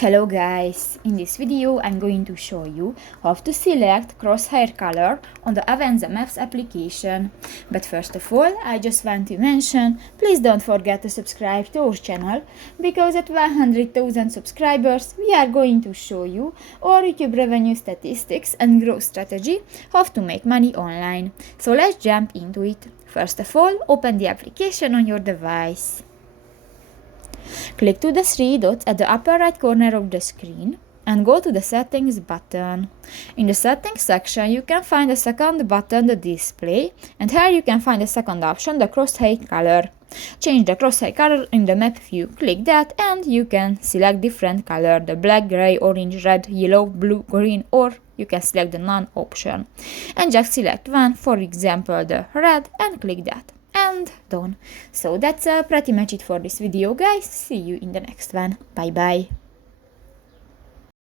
Hello guys, in this video I'm going to show you how to select crosshair color on the Avenza Maps application. But first of all, I just want to mention, please don't forget to subscribe to our channel, because at 100,000 subscribers we are going to show you our YouTube revenue statistics and growth strategy, how to make money online. So let's jump into it. First of all, open the application on your device. Click to the three dots at the upper right corner of the screen and go to the Settings button. In the Settings section you can find the second button, the Display, and here you can find the second option, the crosshair color. Change the crosshair color in the map view. Click that and you can select different color, the black, gray, orange, red, yellow, blue, green, or you can select the none option. And just select one, for example the red, and click that. And done. So that's pretty much it for this video, guys. See you in the next one. Bye bye.